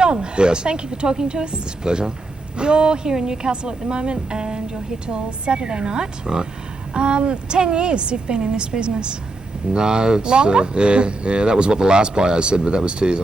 John, Yes. thank you for talking to us. It's a pleasure. You're here in Newcastle at the moment and you're here till Saturday night. Right. 10 years you've been in this business. No, it's, Longer? yeah, that was what the last bio said, but that was 2 years.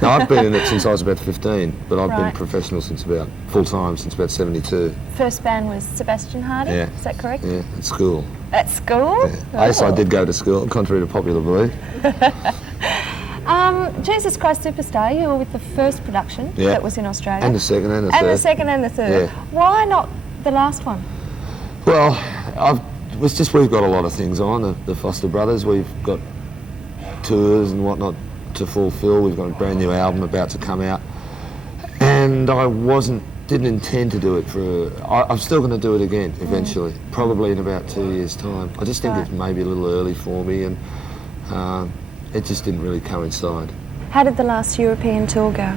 No, I've been in it since I was about 15, but I've been professional since about, full-time since about 72. First band was Sebastian Hardy, is that correct? Yeah, at school. At school? Yeah. Yes, I did go to school, contrary to popular belief. Jesus Christ Superstar, you were with the first production that was in Australia. And the second and the third. And the second and the third. Yeah. Why not the last one? Well, we've got a lot of things on, the Foster Brothers. We've got tours and whatnot to fulfil. We've got a brand new album about to come out. And I didn't intend to do it I'm still going to do it again eventually, probably in about 2 years' time. I just think it's maybe a little early for me, and it just didn't really coincide. How did the last European tour go?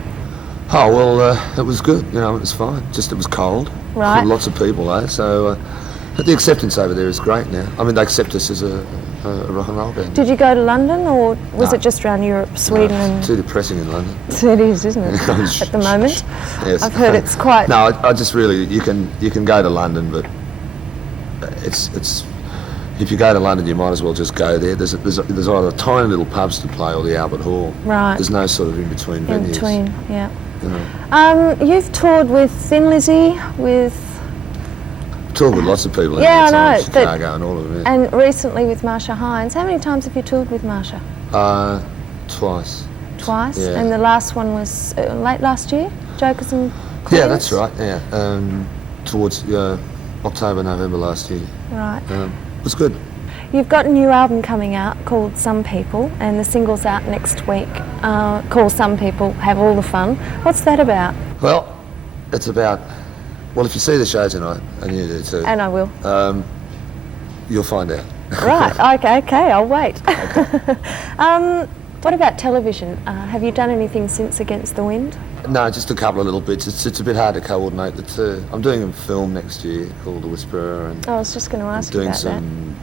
Oh, well, it was good, it was fine. Just it was cold. Right. Lots of people, so the acceptance over there is great now. I mean, they accept us as a rock and roll band. Did you go to London, or was it just around Europe, Sweden? No, it's too depressing in London. It is, isn't it, at the moment? Yes. I've heard it's quite... No, I just really, you can go to London, but it's if you go to London, you might as well just go there. There's either tiny little pubs to play or the Albert Hall. Right. There's no sort of in-between venues. In between, yeah. You've toured with Thin Lizzy, with... Toured with lots of people. Yeah, I know. Chicago and all of them. And recently with Marsha Hines. How many times have you toured with Marsha? Twice. Twice? Yeah. And the last one was late last year? Jokers and Queens? Yeah, that's right, yeah. Towards October, November last year. Right. It was good. You've got a new album coming out called Some People, and the single's out next week, called Some People Have All the Fun. What's that about? Well, it's about... Well, if you see the show tonight, and you do too... And I will. You'll find out. Right, okay, I'll wait. Okay. What about television? Have you done anything since Against the Wind? No, just a couple of little bits. It's a bit hard to coordinate the two. I'm doing a film next year called The Whisperer, and I was just going to ask you about that. doing some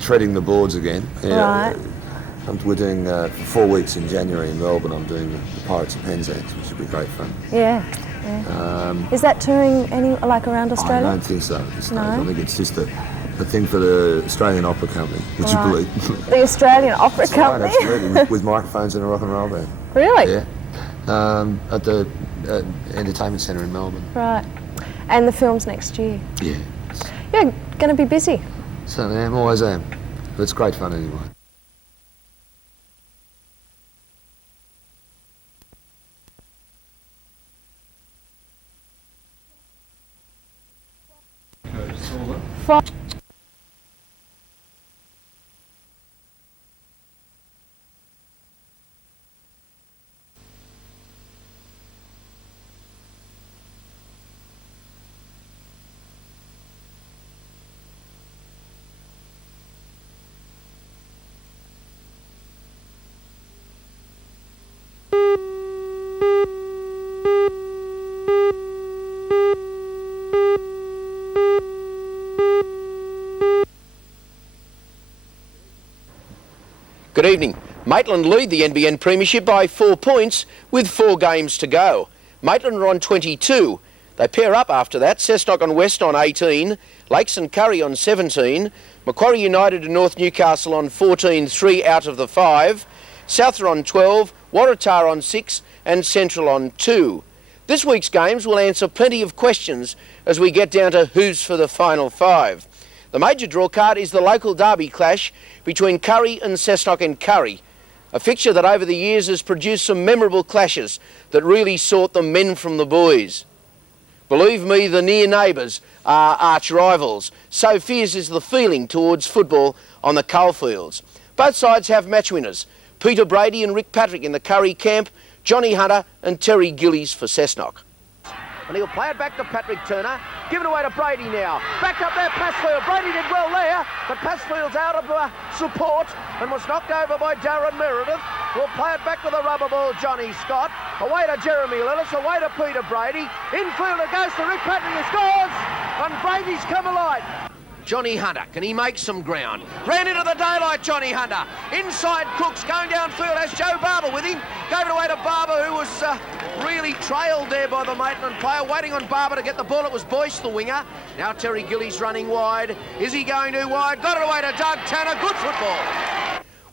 treading the boards again. Right. We're doing for 4 weeks in January in Melbourne. I'm doing the Pirates of Penzance, which will be great fun. Yeah. Is that touring around Australia? I don't think so at this stage. No? I think it's just a thing for the Australian Opera Company, would you believe? The Australian Opera Company? Right, absolutely, with microphones and a rock and roll band. Really? Yeah. At the Entertainment Centre in Melbourne. Right. And the film's next year? Yeah. You're going to be busy. Certainly am, always am. But it's great fun anyway. Good evening. Maitland lead the NBN Premiership by 4 points with 4 games to go. Maitland are on 22. They pair up after that. Cessnock and West on 18. Lakes and Curry on 17. Macquarie United and North Newcastle on 14, 3 out of the 5. South are on 12. Waratah on 6 and Central on 2. This week's games will answer plenty of questions as we get down to who's for the final 5. The major draw card is the local derby clash between Curry and Cessnock and Curry, a fixture that over the years has produced some memorable clashes that really sort the men from the boys. Believe me, the near neighbours are arch rivals. So fierce is the feeling towards football on the coalfields. Both sides have match winners, Peter Brady and Rick Patrick in the Curry camp, Johnny Hunter and Terry Gillies for Cessnock. And he'll play it back to Patrick Turner. Give it away to Brady now. Back up there, Passfield. Brady did well there, but Passfield's out of support and was knocked over by Darren Meredith. We'll play it back with a rubber ball, Johnny Scott. Away to Jeremy Lillis, away to Peter Brady. Infielder goes to Rick Patrick, who scores, and Brady's come alive. Johnny Hunter, can he make some ground? Ran into the daylight, Johnny Hunter. Inside Crooks, going downfield, has Joe Barber with him. Gave it away to Barber, who was Really trailed there by the Maitland player, waiting on Barber to get the ball. It was Boyce, the winger. Now Terry Gillies running wide. Is he going too wide? Got it away to Doug Tanner. Good football.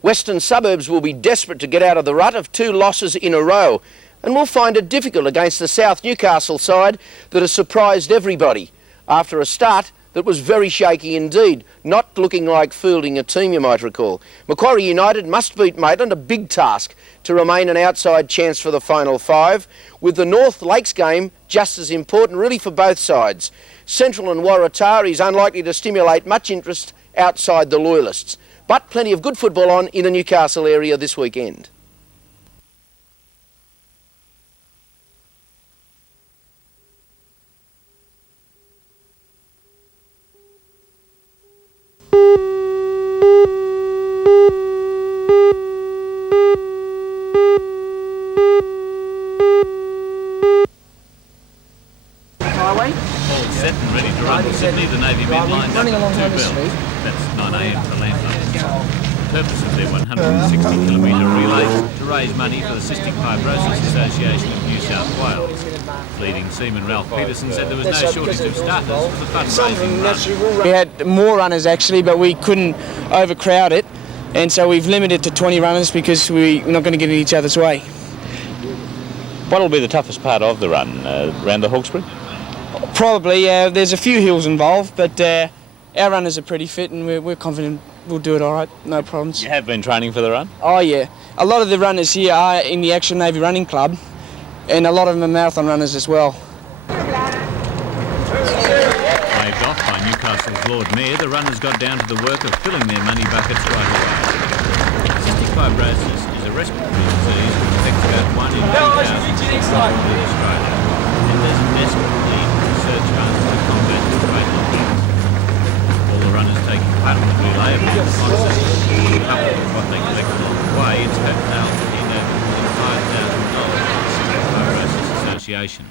Western Suburbs will be desperate to get out of the rut of 2 losses in a row, and will find it difficult against the South Newcastle side that has surprised everybody after a start that was very shaky indeed, not looking like fielding a team, you might recall. Macquarie United must beat Maitland, a big task to remain an outside chance for the final 5, with the North Lakes game just as important really for both sides. Central and Waratah is unlikely to stimulate much interest outside the Loyalists, but plenty of good football on in the Newcastle area this weekend. All set and ready to run. Sydney, the Navy men lined up at 2 bells. That's 9 a.m. for Landmark. The purpose of their 160-kilometre relay to raise money for the Cystic Fibrosis Association of New South Wales. Leading seaman Ralph Peterson said there was no shortage of starters for the fundraising run. We had more runners actually, but we couldn't overcrowd it, and so we've limited to 20 runners because we're not going to get in each other's way. What will be the toughest part of the run? Around the Hawkesbury? Probably, there's a few hills involved, but our runners are pretty fit and we're confident we'll do it all right, no problems. You have been training for the run? Oh yeah, a lot of the runners here are in the Actual Navy Running Club, and a lot of them are marathon runners as well. Waved off by Newcastle's Lord Mayor, the runners got down to the work of filling their money buckets right away. Cystic fibrosis is a respiratory disease which affects about 1 in 8,000 people in Australia, and there's a desperate need for research funds to combat this fatal disease. All the runners taking part in the relay have been sponsors, coupled with what they collect along the way, it's now in over $5,000 to the Cystic Fibrosis Association.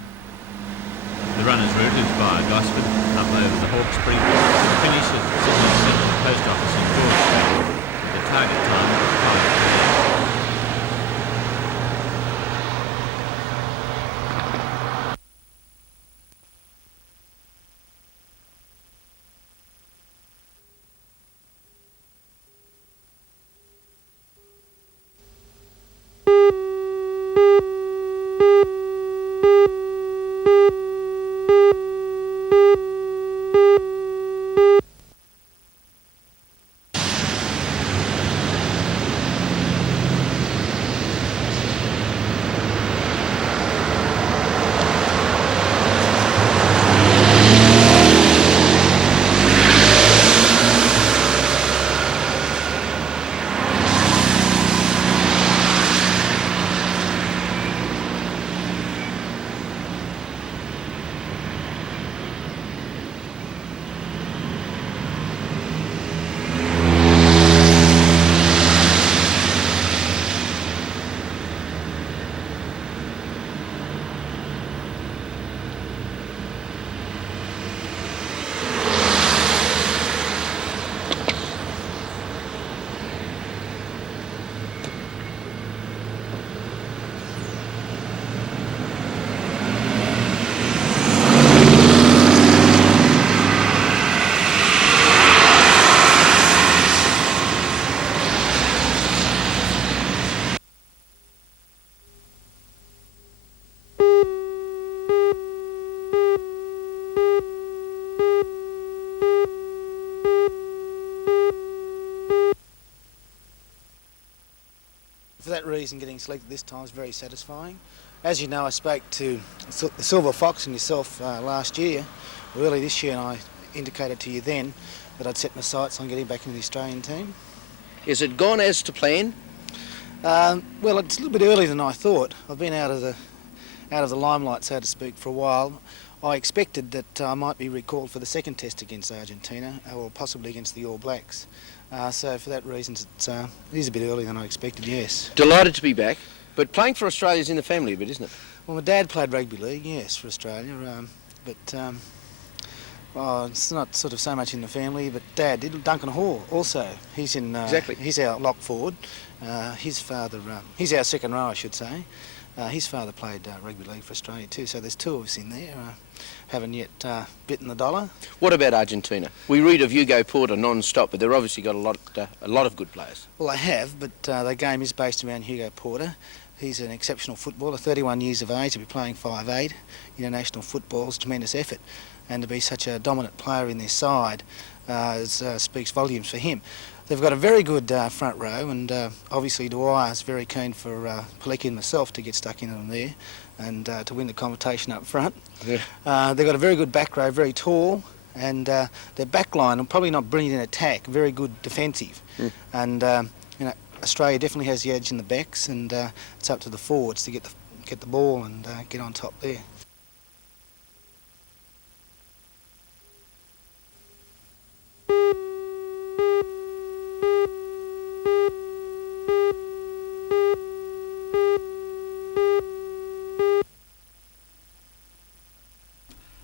The runner's route is via Gosford, up over the Hawkesbury, to finish at the Sydney Central Post Office in George Street. The target time is 5 p.m. For that reason, getting selected this time is very satisfying. As you know, I spoke to the Silver Fox and yourself last year, early this year, and I indicated to you then that I'd set my sights on getting back into the Australian team. Is it gone as to plan? Well, it's a little bit earlier than I thought. I've been out of the limelight, so to speak, for a while. I expected that I might be recalled for the second test against Argentina, or possibly against the All Blacks. So for that reason, it is a bit earlier than I expected, yes. Delighted to be back, but playing for Australia's in the family a bit, isn't it? Well, my dad played rugby league, yes, for Australia, well, it's not sort of so much in the family, but Dad did. Duncan Hall also. He's in. Exactly. He's our lock forward. His father. He's our second row, I should say. His father played rugby league for Australia too, so there's two of us in there. Haven't yet bitten the dollar. What about Argentina? We read of Hugo Porter non-stop, but they've obviously got a lot of good players. Well, they have, but their game is based around Hugo Porter. He's an exceptional footballer, 31 years of age, to be playing 5'8", international football is a tremendous effort, and to be such a dominant player in their side speaks volumes for him. They've got a very good front row, and obviously Dwyer's very keen for Paleki and myself to get stuck in them there and to win the competition up front. Yeah. They've got a very good back row, very tall, and their back line are probably not brilliant in attack, very good defensive. And you know, Australia definitely has the edge in the backs, and it's up to the forwards to get the ball and get on top there.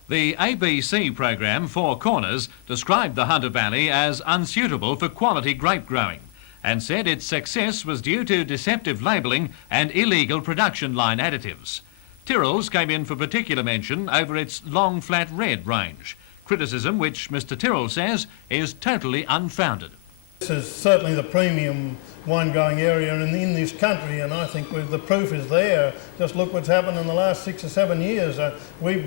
The ABC program Four Corners described the Hunter Valley as unsuitable for quality grape growing and said its success was due to deceptive labelling and illegal production line additives. Tyrrell's came in for particular mention over its long flat red range, criticism which Mr Tyrrell says is totally unfounded. This is certainly the premium wine growing area in this country, and I think the proof is there. Just look what's happened in the last 6 or 7 years. We've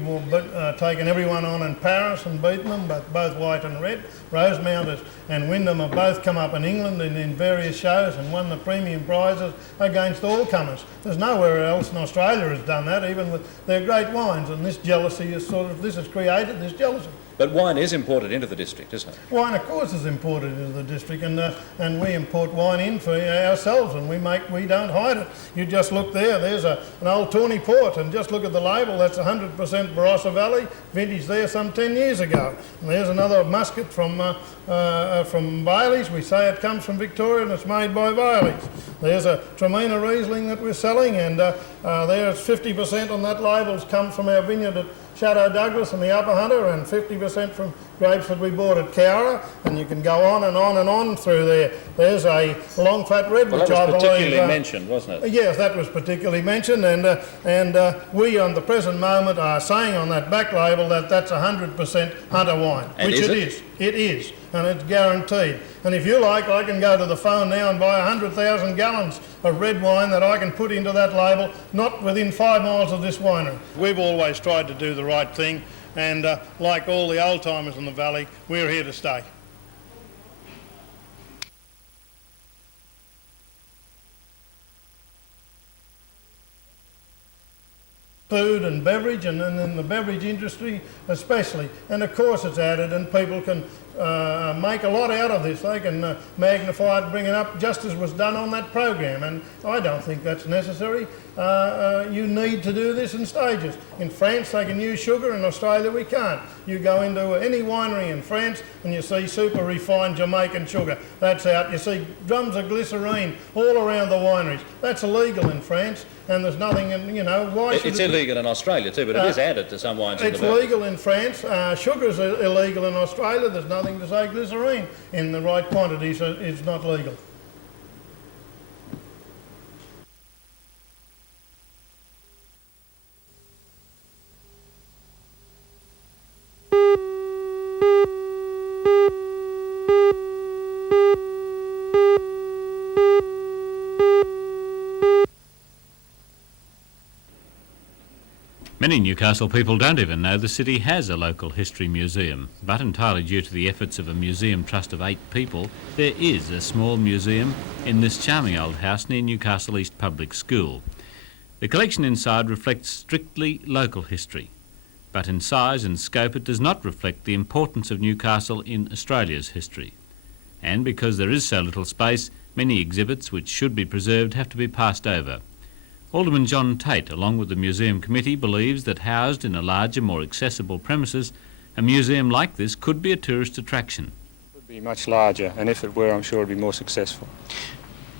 taken everyone on in Paris and beaten them, both white and red. Rosemount and Wyndham have both come up in England and in various shows and won the premium prizes against all comers. There's nowhere else in Australia has done that, even with their great wines, and this jealousy is this has created this jealousy. But wine is imported into the district, isn't it? Wine, of course, is imported into the district, and we import wine in for ourselves, and we don't hide it. You just look there. There's an old Tawny Port, and just look at the label. That's 100% Barossa Valley, vintage there some 10 years ago. And there's another muscat from Bailey's. We say it comes from Victoria, and it's made by Bailey's. There's a Tramina Riesling that we're selling, and there's 50% on that label's come from our vineyard at Shadow Douglas and the Upper Hunter, and 50% from grapes that we bought at Cowra, and you can go on and on and on through there. There's a long flat red, well, which that was I believe... particularly mentioned, wasn't it? Yes, that was particularly mentioned, and we on the present moment are saying on that back label that that's 100% Hunter wine, and which it is. It is, and it's guaranteed. And if you like, I can go to the phone now and buy 100,000 gallons of red wine that I can put into that label, not within 5 miles of this winery. We've always tried to do the right thing, and like all the old timers in the valley, we're here to stay. Food and beverage, and in the beverage industry especially. And of course it's added, and people can make a lot out of this. They can magnify it, bring it up, just as was done on that program, and I don't think that's necessary. You need to do this in stages. In France they can use sugar, in Australia we can't. You go into any winery in France and you see super refined Jamaican sugar. That's out. You see drums of glycerine all around the wineries. That's illegal in France, and there's nothing, why should it's illegal in Australia too, but it is added to some wines in the valley. It's legal in France. Sugar's illegal in Australia. There's nothing to say glycerine in the right quantities is not legal. Many Newcastle people don't even know the city has a local history museum, but entirely due to the efforts of a museum trust of 8 people, there is a small museum in this charming old house near Newcastle East Public School. The collection inside reflects strictly local history, but in size and scope it does not reflect the importance of Newcastle in Australia's history. And because there is so little space, many exhibits which should be preserved have to be passed over. Alderman John Tate, along with the museum committee, believes that housed in a larger, more accessible premises, a museum like this could be a tourist attraction. It would be much larger, and if it were, I'm sure it would be more successful.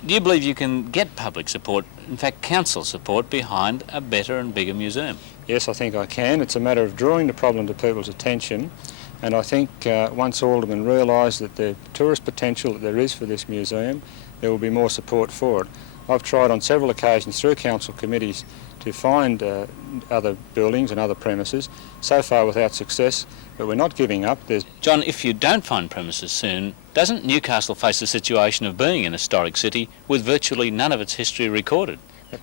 Do you believe you can get public support, in fact council support, behind a better and bigger museum? Yes, I think I can. It's a matter of drawing the problem to people's attention, and I think once aldermen realise that the tourist potential that there is for this museum, there will be more support for it. I've tried on several occasions through council committees to find other buildings and other premises, so far without success, but we're not giving up. John, if you don't find premises soon, doesn't Newcastle face the situation of being an historic city with virtually none of its history recorded?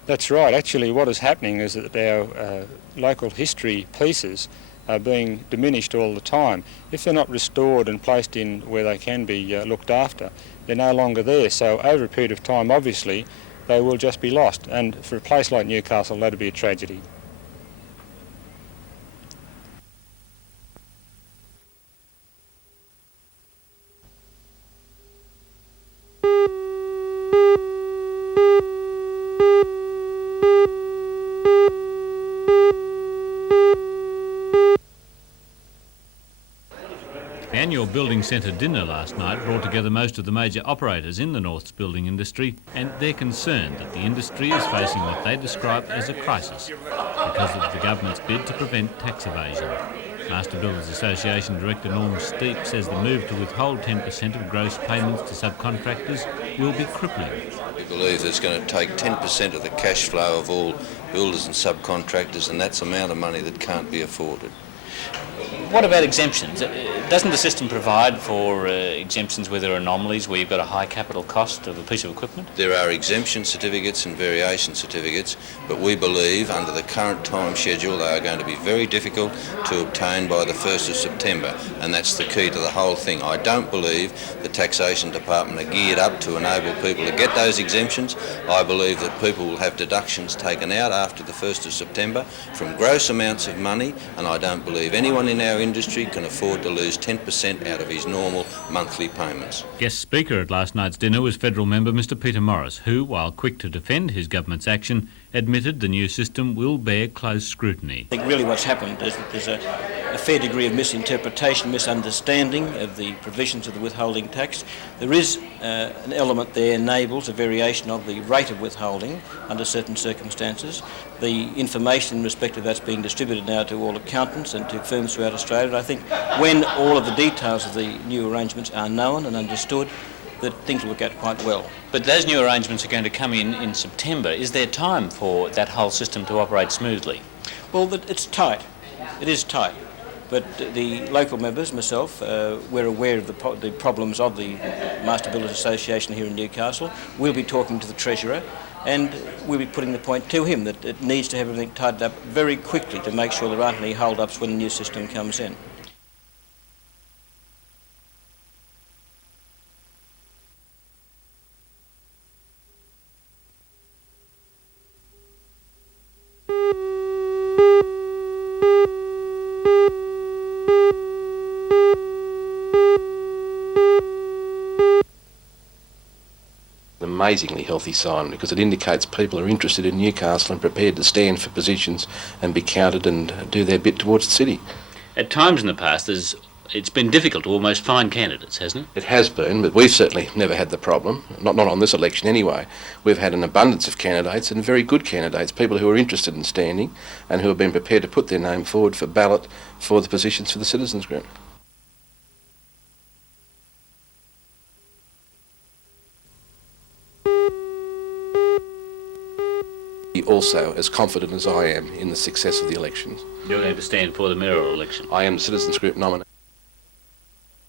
That's right. Actually, what is happening is that our local history pieces are being diminished all the time. If they're not restored and placed in where they can be looked after, they're no longer there. So over a period of time, obviously, they will just be lost. And for a place like Newcastle, that'd be a tragedy. The annual Building Centre dinner last night brought together most of the major operators in the North's building industry, and they're concerned that the industry is facing what they describe as a crisis because of the government's bid to prevent tax evasion. Master Builders Association Director Norm Steep says the move to withhold 10% of gross payments to subcontractors will be crippling. We believe it's going to take 10% of the cash flow of all builders and subcontractors, and that's the amount of money that can't be afforded. What about exemptions? Doesn't the system provide for exemptions where there are anomalies, where you've got a high capital cost of a piece of equipment? There are exemption certificates and variation certificates, but we believe under the current time schedule they are going to be very difficult to obtain by the 1st of September, and that's the key to the whole thing. I don't believe the Taxation Department are geared up to enable people to get those exemptions. I believe that people will have deductions taken out after the 1st of September from gross amounts of money, and I don't believe anyone in our industry can afford to lose 10% out of his normal monthly payments. Guest speaker at last night's dinner was federal member Mr Peter Morris, who, while quick to defend his government's action, admitted the new system will bear close scrutiny. I think really what's happened is that there's a fair degree of misinterpretation, misunderstanding of the provisions of the withholding tax. There is an element there enables a variation of the rate of withholding under certain circumstances. The information in respect of that's being distributed now to all accountants and to firms throughout Australia. And I think when all of the details of the new arrangements are known and understood, that things will work out quite well. But those new arrangements are going to come in September. Is there time for that whole system to operate smoothly? Well, it's tight. It is tight. But the local members, myself, we're aware of the problems of the Master Builders Association here in Newcastle. We'll be talking to the Treasurer, and we'll be putting the point to him that it needs to have everything tidied up very quickly to make sure there aren't any hold-ups when the new system comes in. Amazingly healthy sign, because it indicates people are interested in Newcastle and prepared to stand for positions and be counted and do their bit towards the city. At times in the past it's been difficult to almost find candidates, hasn't it? It has been, but we've certainly never had the problem, not on this election anyway. We've had an abundance of candidates, and very good candidates, people who are interested in standing and who have been prepared to put their name forward for ballot for the positions for the Citizens Group. Also as confident as I am in the success of the elections. You're going to stand for the mayoral election? I am the Citizens Group nominee.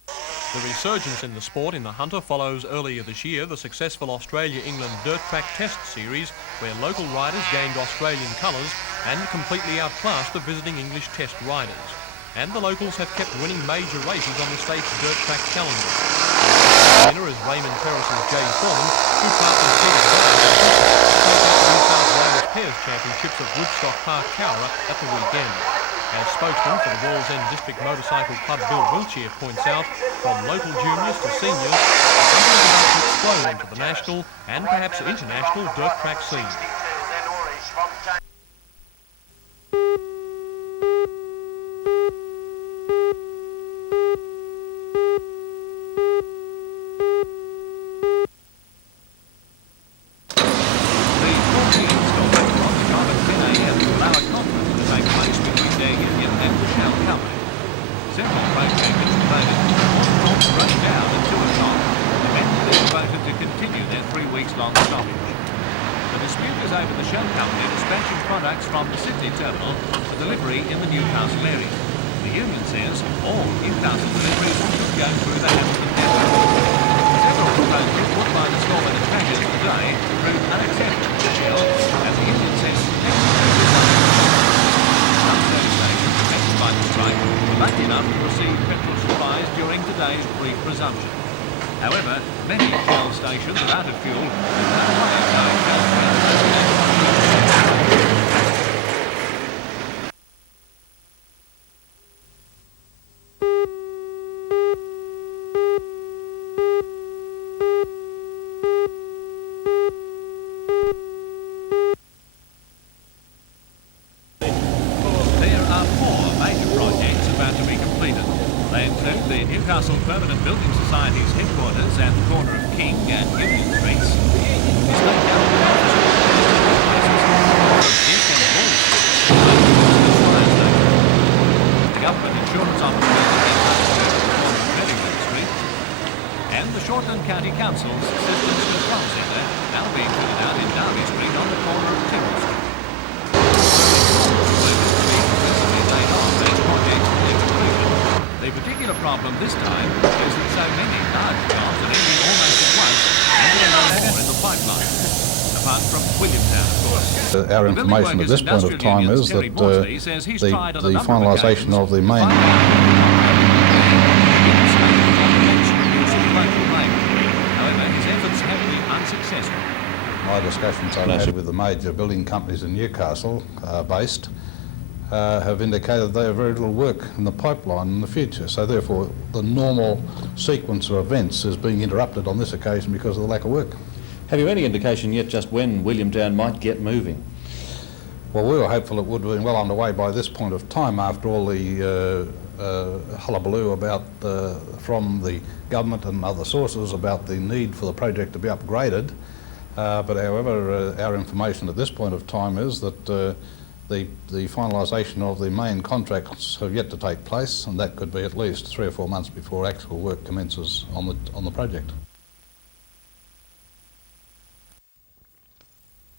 The resurgence in the sport in the Hunter follows earlier this year the successful Australia-England Dirt Track Test Series, where local riders gained Australian colours and completely outclassed the visiting English Test riders. And the locals have kept winning major races on the state's dirt track calendar. The winner is Raymond Terrace's Jay Foreman, who partly Pairs Championships at Woodstock Park, Cowra at the weekend. As spokesman for the Wallsend District Motorcycle Club, Bill Wiltshire points out, from local juniors to seniors, the company is about to explode into the national and perhaps international dirt track scene. is over the Shell company dispatching products from the Sydney terminal for delivery in the Newcastle area. The union says all Newcastle deliveries should go through the Hamilton depot. Several proposals put by the store and packers today proved unacceptable to Shell, and the union says some service stations affected by the strike were lucky enough to receive petrol supplies during today's brief resumption. However, many Shell stations are out of fuel and no way of knowing the Newcastle Permanent Building Society's headquarters at the corner of King and Union Streets. The government insurance office building at Medicare Street, and the Shortland County Council's Systems Control Centre now being fitted out in Derby Street on the corner of Timber Street. The particular problem this time is that so many large jobs are ending almost at once and there are no more in the pipeline, apart from Williamtown, of course. Our information at this point of time is that the finalisation of the main... However, his efforts have been unsuccessful. My discussions I've had with the major building companies in Newcastle based have indicated they have very little work in the pipeline in the future. So therefore the normal sequence of events is being interrupted on this occasion because of the lack of work. Have you any indication yet just when Williamtown might get moving? Well, we were hopeful it would have been well underway by this point of time after all the hullabaloo about from the government and other sources about the need for the project to be upgraded. But however, our information at this point of time is that the finalisation of the main contracts have yet to take place, and that could be at least 3 or 4 months before actual work commences on the project.